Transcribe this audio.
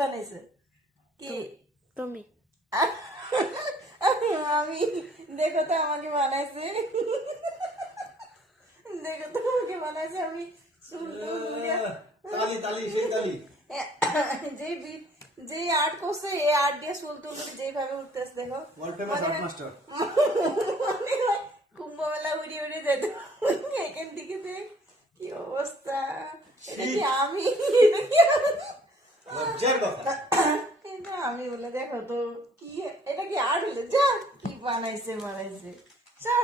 বানাইছো কি তুমি আমি দেখো তো আমাকে বানাইছে দেখো তো আমাকে বানাইছে আমি চুল তালি তালি সেই তালি যে আর্ট করছে এই আর্ট দিয়ে চুল টুল যেভাবে উঠতেছে দেখো ওয়ার্ল্ড ফেমাস আর্ট মাস্টার মনে হয় কুম্ভ মেলা উড়িয়ে উড়িয়ে যেত এখান থেকে দেখ কি অবস্থা এটা কি আমি লজ্জার কথা এটা আমি বলে দেখো তো কি এটা কি আর্ট হলো যা কি বানাইছে যা